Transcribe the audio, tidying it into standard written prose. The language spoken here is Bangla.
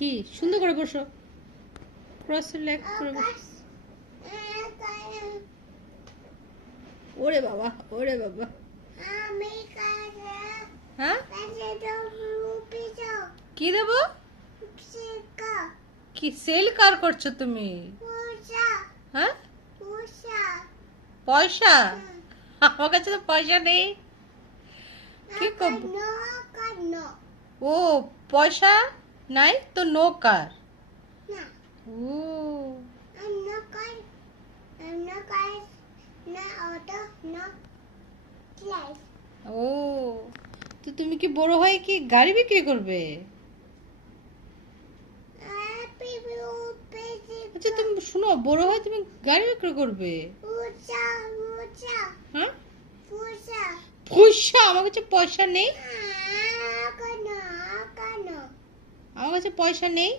কি সুন্দর করে বসো, ক্রস লেগ করে বসো। ওরে বাবা, ওরে বাবা। হ্যাঁ কি দেবো? কি সেল কার করছো তুমি? হ্যাঁ পয়সা? আমার কাছে তো পয়সা নেই। কি করবো? ও পয়সা নাই তো নো কার। ও ও তো তুমি কি বড় হয়ে কি গাড়ি বিক্রি করবে? আচ্ছা তুমি শুনো, বড় হয়ে তুমি গাড়ি বিক্রি করবে? হ্যাঁ পয়সা? আমার কাছে পয়সা নেই, আমার কাছে পয়সা নেই।